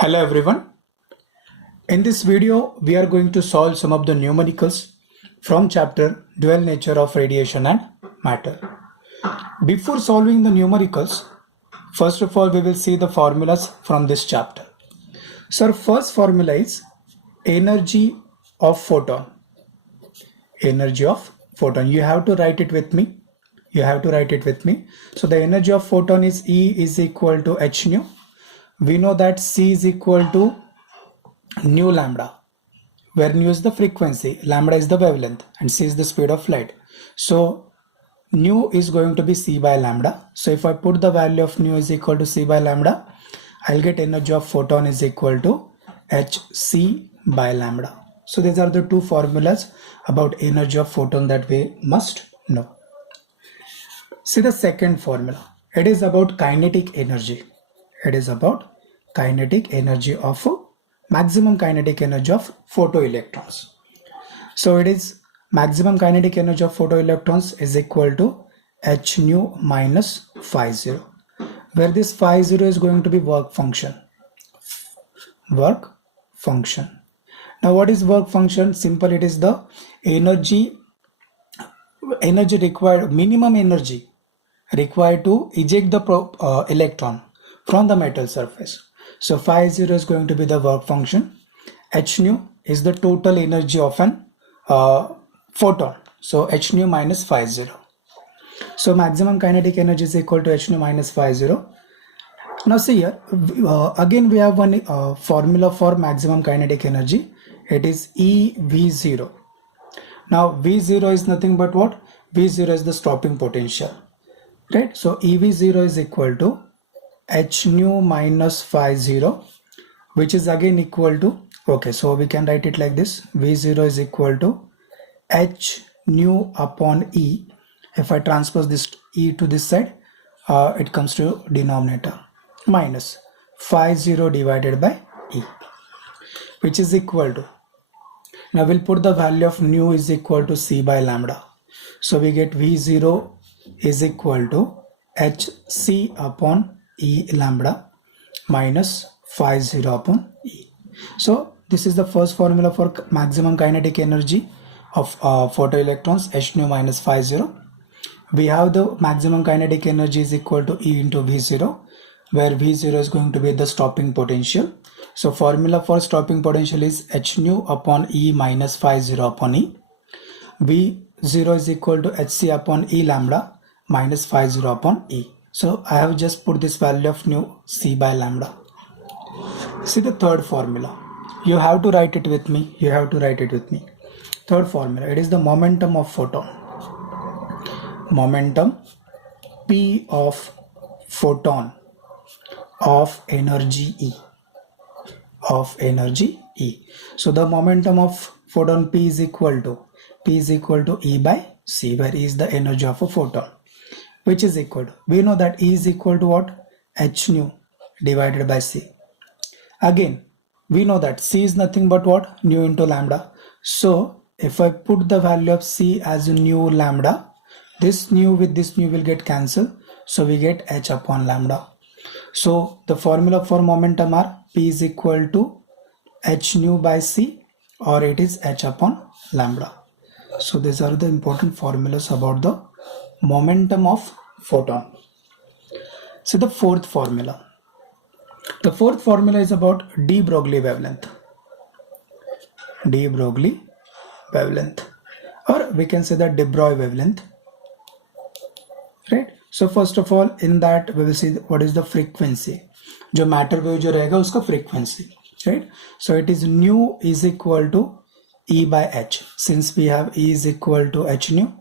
Hello everyone. In this video, we are going to solve some of the numericals from chapter Dual Nature of Radiation and Matter. Before solving the numericals, first of all, we will see the formulas from this chapter. So first formula is energy of photon. Energy of photon. You have to write it with me. So the energy of photon is E is equal to h nu. We know that C is equal to nu lambda, where nu is the frequency, lambda is the wavelength, and c is the speed of light. So nu is going to be c by lambda. So if I put the value of nu is equal to c by lambda, I'll get energy of photon is equal to hc by lambda. So these are the two formulas about energy of photon that we must know. See the second formula. It is about kinetic energy. It is about kinetic energy of maximum kinetic energy of photoelectrons. So it is maximum kinetic energy of photoelectrons is equal to h nu minus phi 0, where this phi 0 is going to be work function. Now what is work function? Simple, it is the energy required, minimum energy required to eject the electron from the metal surface. So phi 0 is going to be the work function. H nu is the total energy of an photon. So h nu minus phi 0. So maximum kinetic energy is equal to h nu minus phi 0. Now see here, again we have one formula for maximum kinetic energy. It is EV0. Now V0 is nothing but what? V0 is the stopping potential. Right? So EV0 is equal to h nu minus phi 0, which is again equal to, okay, so we can write it like this. V0 is equal to h nu upon E. If I transpose this E to this side, it comes to denominator, minus phi 0 divided by E, which is equal to, now we'll put the value of nu is equal to c by lambda. So we get V0 is equal to hc upon E lambda minus phi 0 upon E. So this is the first formula for maximum kinetic energy of photoelectrons, h nu minus phi 0. We have the maximum kinetic energy is equal to E into V0, where V0 is going to be the stopping potential. So formula for stopping potential is h nu upon E minus phi 0 upon E. V0 is equal to hc upon E lambda minus phi 0 upon E. So I have just put this value of nu c by lambda. See the third formula. You have to write it with me. Third formula. It is the momentum of photon. Momentum P of photon of energy E. So the momentum of photon P is equal to E by C, where E is the energy of a photon, which is equal to, we know that E is equal to what? H nu divided by C. Again, we know that C is nothing but what? Nu into lambda. So if I put the value of C as nu lambda, this nu with this nu will get cancelled. So we get H upon lambda. So the formula for momentum are P is equal to H nu by C, or it is H upon lambda. So these are the important formulas about the momentum of photon. So the fourth formula. The fourth formula is about de Broglie wavelength. De Broglie wavelength, or we can say the de Broglie wavelength. Right? So first of all, in that we will see what is the frequency. जो matter wave जो रहेगा उसका frequency. Right? So it is nu is equal to E by H. Since we have E is equal to H nu,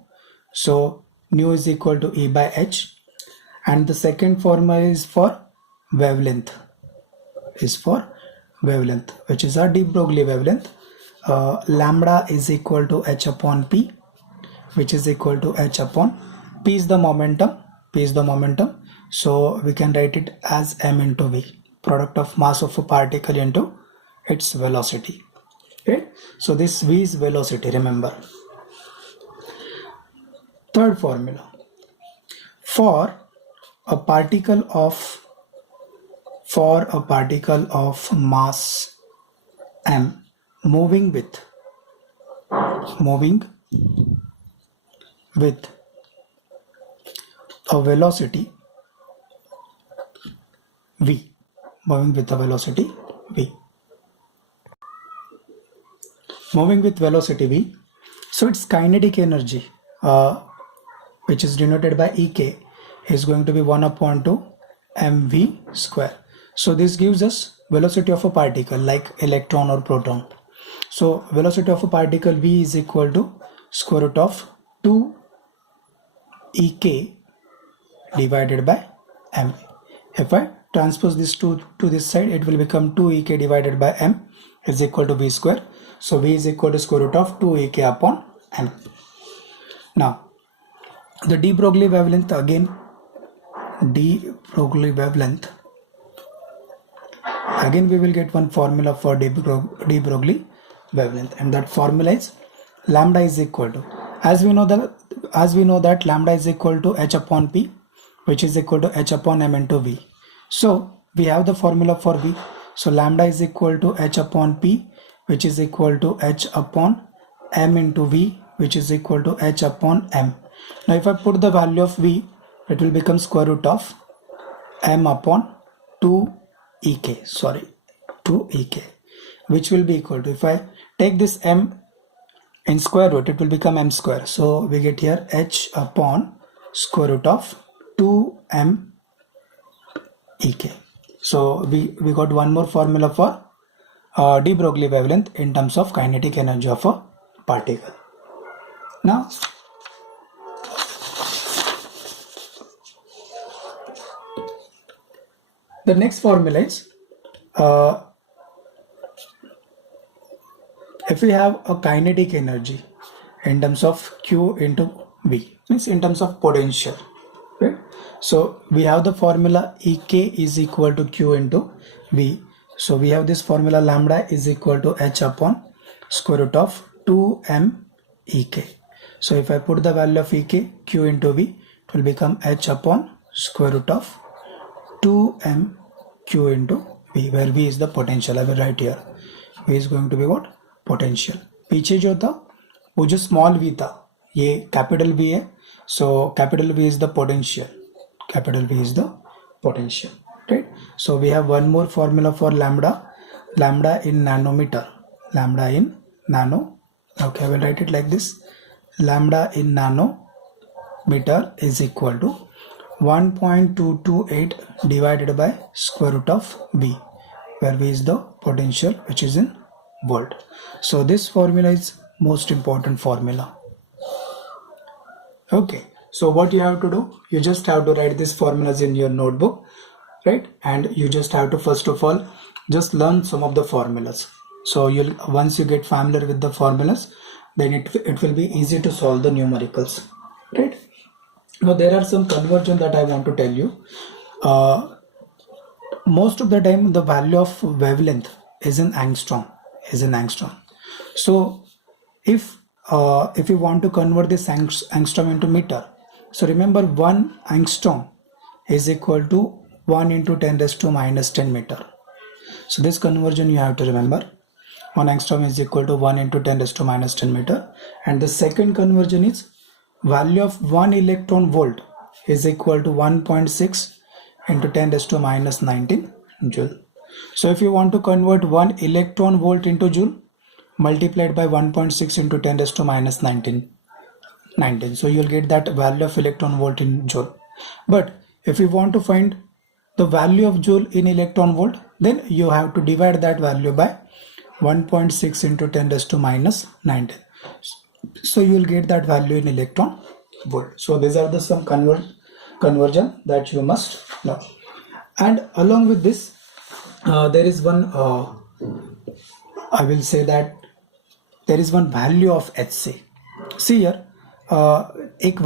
so nu is equal to E by H. And the second formula is for wavelength. Which is our de Broglie wavelength. Lambda is equal to H upon P, which is equal to H upon P is the momentum. So we can write it as m into v, product of mass of a particle into its velocity. Okay? So this v is velocity, remember. Third formula. For a particle of for a particle of mass m moving with a velocity v, moving with velocity v. So its kinetic energy, which is denoted by Ek, is going to be 1 upon 2 mv square. So this gives us velocity of a particle like electron or proton. So velocity of a particle v is equal to square root of 2 Ek divided by m. If I transpose this to this side, it will become 2 Ek divided by m is equal to v square. So v is equal to square root of 2 Ek upon m. Now the de Broglie wavelength, again de Broglie wavelength, again we will get one formula for de Broglie wavelength, and that formula is lambda is equal to, as we know that lambda is equal to h upon p, which is equal to h upon m into v. So we have the formula for v. So lambda is equal to h upon p, which is equal to h upon m into v, which is equal to h upon m. Now if I put the value of v, it will become square root of m upon 2 Ek, which will be equal to, if I take this m in square root, it will become m square. So we get here h upon square root of 2m Ek. So we got one more formula for de Broglie wavelength in terms of kinetic energy of a particle. Now the next formula is, if we have a kinetic energy in terms of Q into V, means in terms of potential, right? So we have the formula Ek is equal to Q into V. So we have this formula lambda is equal to h upon square root of 2m Ek. So if I put the value of Ek, Q into V, it will become h upon square root of 2m Q into V, where V is the potential. I will write here, V is going to be what? Potential. पीछे जो था वो जो small v था, ये capital V है. So capital V is the potential. Capital V is the potential, right? So we have one more formula for lambda in nanometer. Lambda in nano. Okay, I will write it like this. Lambda in nanometer is equal to 1.228 divided by square root of V, where V is the potential, which is in volt. So this formula is most important formula. Okay, so what you have to do, you just have to write these formulas in your notebook, right? And you just have to first of all just learn some of the formulas. So you'll, once you get familiar with the formulas, then it will be easy to solve the numericals, right? Now there are some conversion that I want to tell you. Most of the time the value of wavelength is in angstrom. So if you want to convert this angstrom into meter, so remember 1 angstrom is equal to 1 into 10 raised to minus 10 meter. So this conversion you have to remember. 1 angstrom is equal to 1 into 10 raised to minus 10 meter. And the second conversion is value of 1 electron volt is equal to 1.6 into 10 raised to minus 19 joule. So if you want to convert 1 electron volt into joule, multiplied by 1.6 into 10 raised to minus 19. So you'll get that value of electron volt in joule. But if you want to find the value of joule in electron volt, then you have to divide that value by 1.6 into 10 raised to minus 19. So you will get that value in electron volt. So these are the some conversion that you must know. And along with this, there is one, I will say that there is one value of Hc. See here, एक